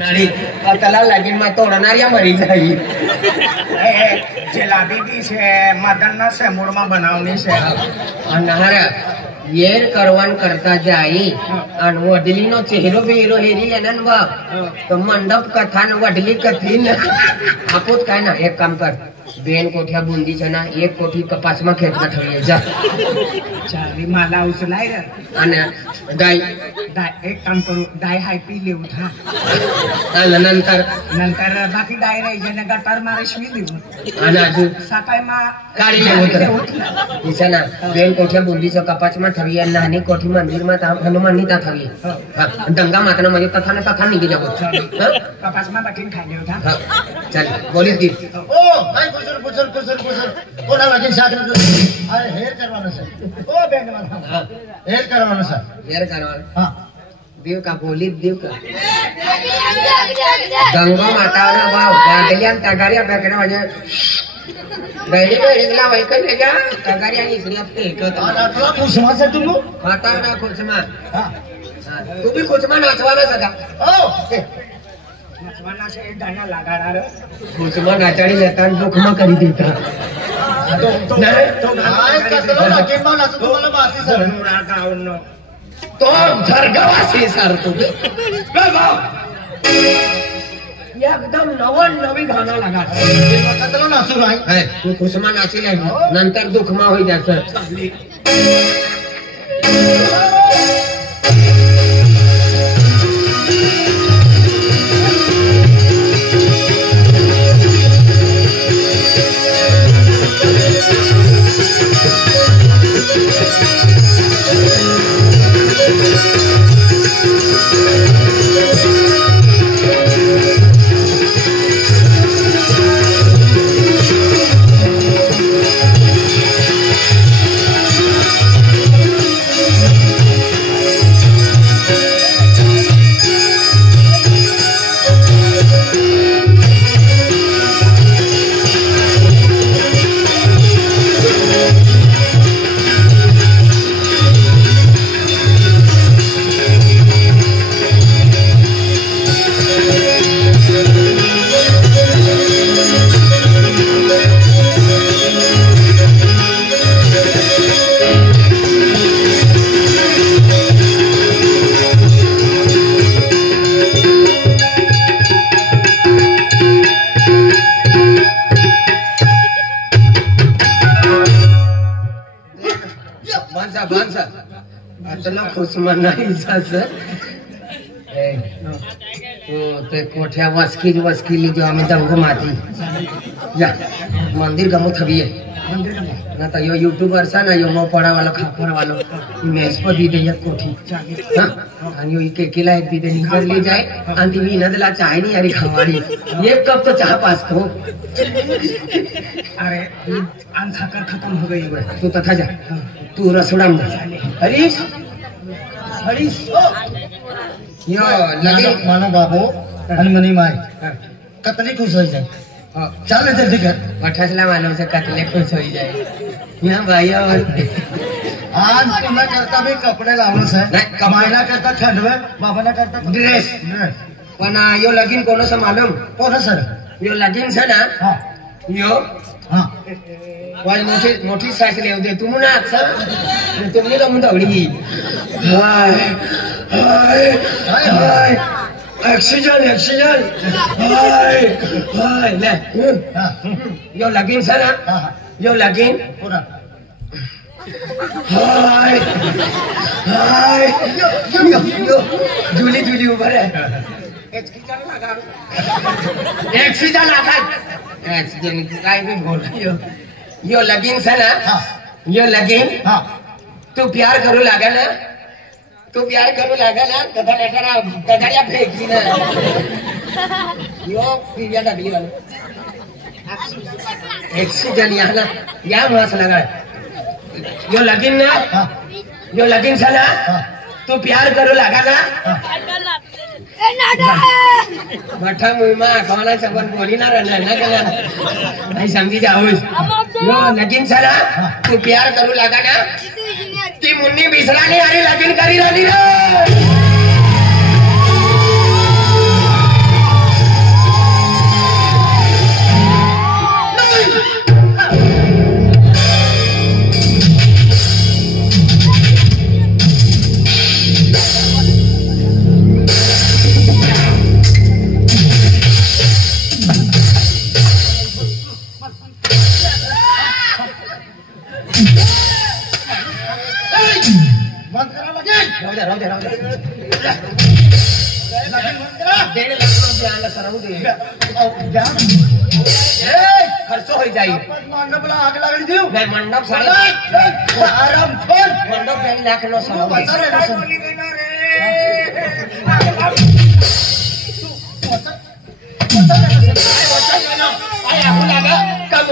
नारी त्याला लगीन में तोड़ना या मरी जाएगी। जलेबी से मदन से मुरमा बनावनी से अनारा येर करवान करता जाई आणि वडलीनो चेहरो बेरो हेरी लेनन बा तो मंडप कथा न वडली कथीन आपोत काय ना एक काम कर बेन कोठ्या बुंदी ना एक कोठी कपास में खेत में ठेवी जा चारी माला उचलाय रे आणि गाय एक काम करू डाय हाय पी ले उठा नंतर नंतर बाकी डाय रे जने गटार मारे शिवी देऊ आणि अजून सकाळी मा गाडी ले उतर ना बेन कोठ्या बुंदीचं कपास में ठेवी आणि नानी कोठी मंदिर में हनुमानी ता ठेवी दंगा मातना म्हणजे कथा न कथा निघी जाबो कपास में बटीन खाले उठा चल बोलीस दी ओ भाई कुसर कोणा लगीन साथ अरे हेर करवाना सर ओ बैंक वाला हेर करवाना सर हेर करवाना हां देव का बोली देव का गंगा माता ना वाव गाडल्यान तगारिया बेकरा म्हणजे बैली बैलीला वैकल जा तगारिया इसलिए ते एकत आता खुशमा से तुम खाता ना खुशमा हां तू भी खुशमा नाचवाना सदा ओ नचवाना से गाना लगाणार खुशमा नाचाडी लेता दुखमा करी देता तो काय कसलो लगीन मा नाचू तुम्हाला मारती सर मुरा गावनो तो झरगावासी सर तू एकदम नवी गाना लगा कसलो नाचू नाही तू खुशमा नाची ले नंतर दुखमा होई जायचं खुशमा नाही सर ते कोठ्या वस्किली जो आम्ही दंग माती जा मंदिर गमो थबी है मंदिर का ना तो यो यूट्यूबर सा ना यो मो पड़ा वाला खाखर वाला मेस पर दी दे कोठी हां आणि यो इके केला एक दी दे निकल ले जाए अंती भी नदला चाय नहीं यारी खवाड़ी ये कब तो चाह पास तो अरे आन साकर खत्म हो गई है तू तथा जा तू रसोड़ा में हरीश हरीश यो लगे मानो बाबू हनुमनी माई कतली खुश हो जाए चल जल्दी कर मठसला मालूम से कतले खुश हो जाए यहाँ भाई और आज पुन्हा करता भी कपडे लावूनच आहे नाही कमायला करता खंडवे बाबाला करता ड्रेस पण यो लगीन कोण से मालूम कोण सर यो लगीन से ना हां यो हां वाई मोठी साइज ले दे तुम ना अक्सर तुमने तो मुंह दौड़ी हाय हाय हाय ऑक्सीजन हाय हाय ले यो लगीन से ना यो लगीन पूरा हाय हाय यो जुली ऊपर है ऑक्सीजन लगा ऑक्सीजन काय भी बोल यो लगीन से ना यो लगीन तू प्यार करू लागा ना कथा लेकरा गगड़िया फेंकी ना यो पिया डगली वाला ऑक्सीजन यहाँ या मास लगा यो लगीन ना यो लगीन से ना तू प्यार करू लागा ना मठा मुईमा कोणा सबन बोली ना रहना ना केला नाही समझी जाओ यो लगीन साला तू प्यार करू लागा ना ती मुन्नी बिसरानी आणि लगीन करी राणी रे राहू दे 1.5 लाख आला सरावू दे खर्च होई जाईल मंडपला आग लागली देऊ नाही मंडप आराम कर मंडप 1.5 लाख नो सरावू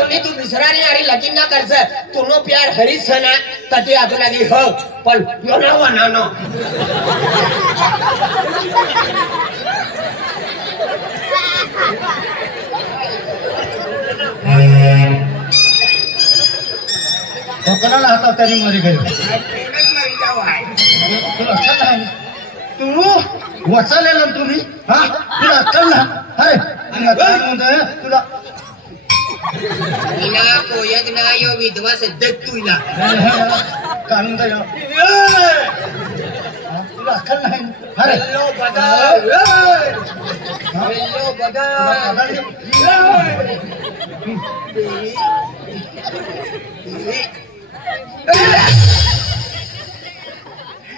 दे तू विसरानी अरे लगीन ना करस तू नो प्यार हरीस ना तटी आजू लागी हो पण यो ना वना नो कोणाला हाता तरी मरी गेली तू वचलेला तुम्ही हा तुला अक्कल ना अरे तुला इना कोयक ना यो विधवा सद्दत तुला काढून द्या तुला अक्कल नाही अरे हेलो बगा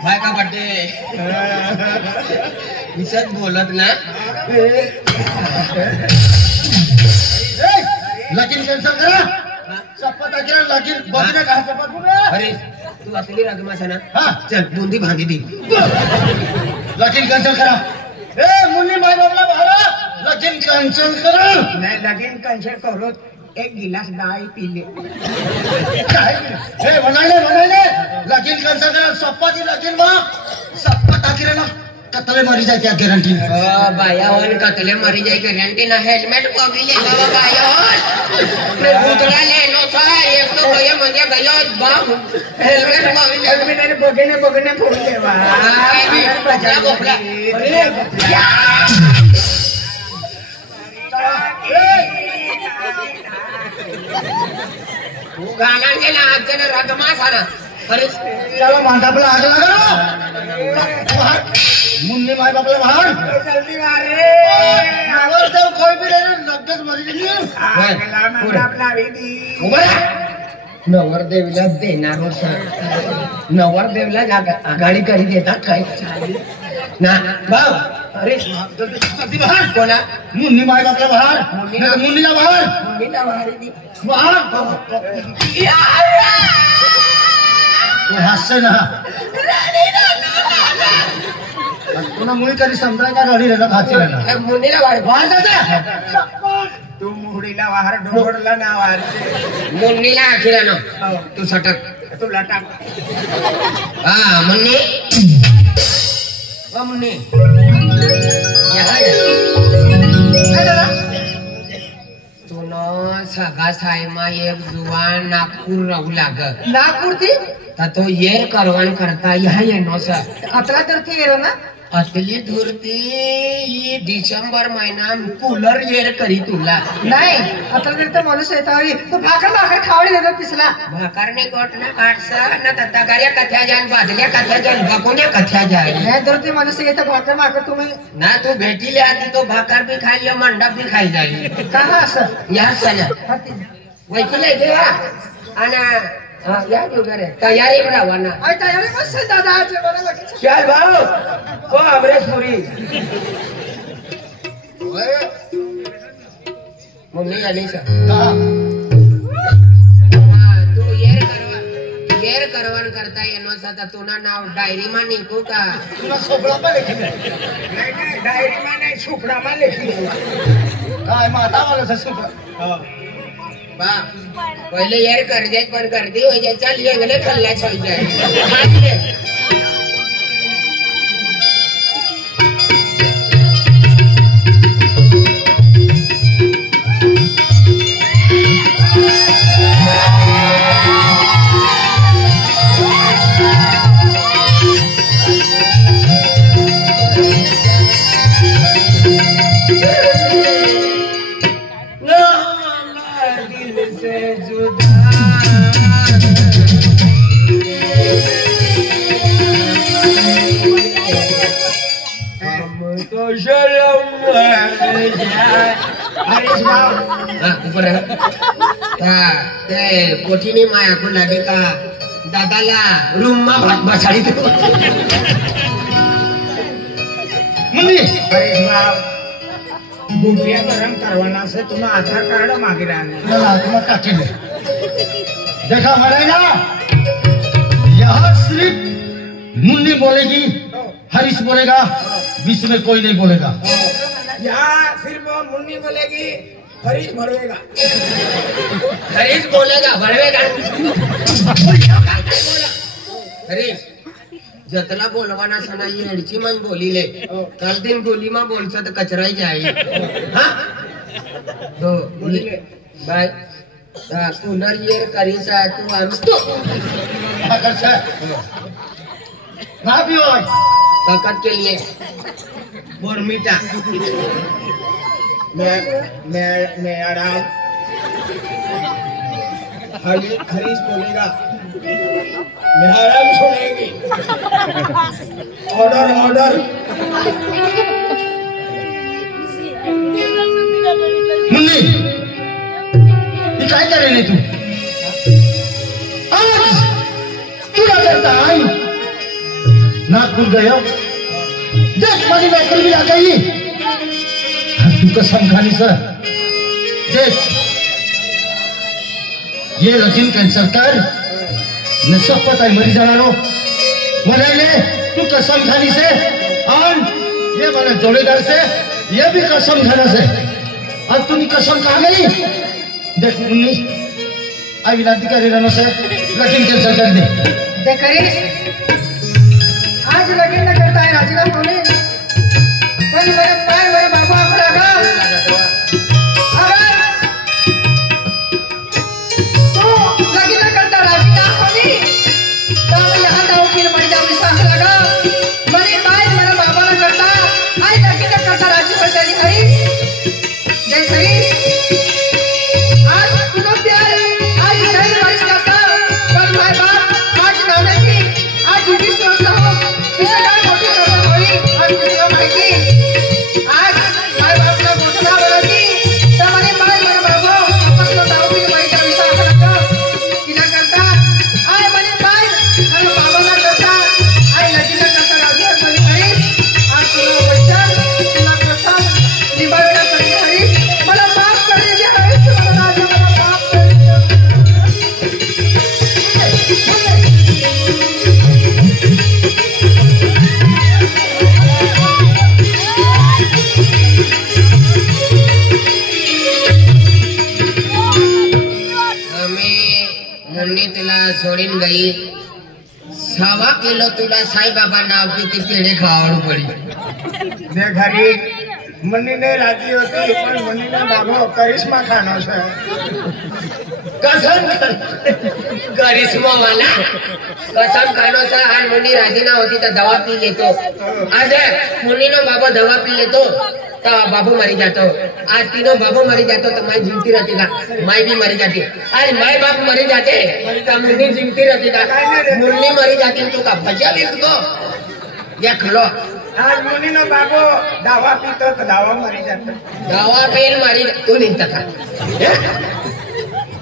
भाई का बर्थडे विसत बोलत ना लगीन कॅन्सल करा शपथ अकरा लगीन बघण्या का शपथ अरे तू असली रगमासा ना हा चल बुंदी भांगी दी लगीन कॅन्सल करा ए मुन्नी माय बाबला भारा लगीन कॅन्सल करा नाही लगीन कॅन्सल करू एक गिलास डाळ पिले काय हे म्हणाले लगीन कॅन्सल करा शपथ लगीन मा शपथ अकरा ना कतले मरी जाए क्या गारंटी बाया वन कतले मरी जाए गारंटी ना हेलमेट को भी ले लो बाया मैं भूतला ले लो सा एक तो भैया म्हणजे गयो बाप हेलमेट को भी ले मेरे बघणे फोन देवा बचा गोपला तू गाना गेला आज जण रगमा सारा अरे चलो मांडपला आग लगा मुन्नी माय बापला बाहर जल्दी मारे नवर देव कोई भी रे लगेच मरी गेली आगला मंडपला विधी नवरदेवला देणार नवरदेवला आघाडी करी देतात काय ना भाऊ अरे बाहर कोणा मुन्नी माय बापला बाहर मुन्नीला बाहर मुलीला बाहेर दी बाहर हास्य ना पुन्हा मुली कधी समजाय का रडी राहिला हास्य राहिला मुलीला बाहेर बाहेर जाते तू मुहडीला वाहर डोंगरला ना वारचे मुन्नीला अखिरा ना तू सटक तुला टाक हा मुन्नी मुन्नी तू न सगळा सायमा एक जुवान नागपूर राहू लाग नागपूर थी तो येर करवण करता यहाँ ये नो सर अतला तर थी येरो ना असली धुरती ये डिसेंबर महिना कूलर येर करी तुला नाही अतला तर माणूस येतावी तू भाकर खावडी देतो पिसला भाकारने कोट ना काटसा ना तगाऱ्या कथ्या जान बादल्या कथ्या जान बकोन्या कथ्या जान नाही तर ते माणूस येतं भाकर तुम्ही ना तू भेटीले आधी तो भाकर भी खाई लिया मंडप भी खाई जाईल कहा असं या सना वैकुले देवा आणि या वगैरे तयारी राहवाना आई तयारी मस्त आहे दादा आज मला लगेच चल भाऊ ओ अमरेशपुरी मम्मी आली सर तू येर करवण करता येनो सता तुना नाव डायरी मा निघू का तुला सोबळा पण लेखी नाही डायरी मा नाही सुपडा मा लेखी काय माता मला सोबळा बा पहिले येर कर जाए पण गर्दी हो जाए चल ये गले खल्ला चल जाए ऊपर है ते कोठीनी माया को लगे का दादाला रूम मा भात बसाडी दे मुन्नी हरीश बाप गुटिया गरम करवाना से तुम्हें आधार कार्ड मांगे रहने चला तुम्हें काटी ले देखा मरेगा यहाँ सिर्फ मुन्नी बोलेगी हरीश बोलेगा बीच में कोई नहीं बोलेगा यहाँ सिर्फ मुन्नी बोलेगी हरीश भरवेगा हरीश बोलेगा भरवेगा हरीश जतला बोलवाना सना ये हेडची मन बोली ले कल दिन गोली मा बोलसा तो कचरा ही जाए हाँ तो बाय कूलर ये करीसा तू हम तो अगर से ना भी हो ताकत के लिए बोरमीटा मैं आराम हरीश बोलेगा मैं आराम सुनेगी ऑर्डर ऑर्डर मुन्नी ये काय करेली तू आज तुला करता आई नागपुर गयो देख माझी नौकरी भी आ गई तू कसम खानी सर देख ये लकीन कैंसर कर न सब पता है मरी जाना रो मरेले तू कसम खानी से और ये वाला जोड़ीदार से ये भी कसम खाना से अब तुम कसम खा गई देख मुन्नी आई विनती कर रही से लकीन कैंसर कर दे देख हरीश आज लगीन न करता है राजीनामा होने पण मेरे बाबा को लगा अगर तो लगीन न करता राजीनामा होने तो मैं यहाँ दाव की मर जाऊँ विश्वास लगा मेरे बाबा न करता आज लगीन न करता राजी हो जानी हरीश देख हरीश आज तुझको प्यार आज नहीं बारिश करता पर माय बाप आज नाना की आज जुड़ी सोचता हूँ किसी का मोटी करना होई आज किसी का मायकी आज माय बाप का घोषणा बोलती तमारे मेरे बाबा आपस में दारू पी माई का विश्वास रखा कि ना करता आए मेरे बाबा ना करता आए लगी ना करता राजी बोली हरीश आज तुम बच्चा ना करता निभावना करी हरीश मला माफ कर दीजिए हरीश मला राजा मला माफ कर मुन्नी तुला सोडीन गई 6 किलो तुला साई बाबा नाव की ती पेढे खावाडू पडी देख हरीश मुन्नी ने राजी होती पर मुन्नी ने बाबा करिश्मा खाना से कसम करिश्मा वाला कसम खानो सा आज मुन्नी राजी ना होती तो दवा पी लेतो आज मुन्नी नो बाबा दवा पी लेतो तो बाबू मरी जातो आज तीनों बाबू मरी जातो तो मैं जीवती रहती का मैं भी मरी जाती आज माई बाप मरी जाते तो मुन्नी जीवती रहती का मुन्नी मरी जाती तो का भजिया भी तो या खलो आज मुन्नी नो बाबू दावा पीतो तो दावा मरी जातो दवा पेन मरी तू निघता का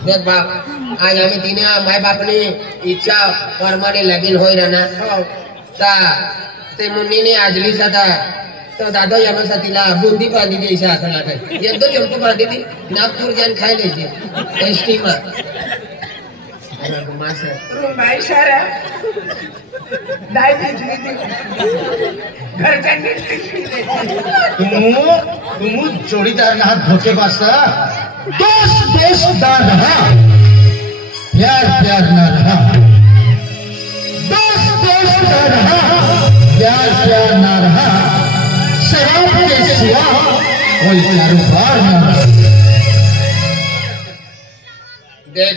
देख बाप आज आम्ही तिने माय बापनी इच्छा परमाने लगीन होई रहना ता ते मुन्नी ने आजली सदा तो दादा यानो साथीला बुंदी बांधी द्यायची हाताला काय एकदम चंपू बांधी ती नागपूर जाऊन खाय द्यायची एसटी मा माई सारा दाई भेजली घरच्यांनी तुम जोड़ीदार ना धोखेबाज दोस्त ना रहा प्यार प्यार ना रहा दोस्त ना रहा प्यार प्यार ना रहा शराब के सिवा कोई कारोबार ना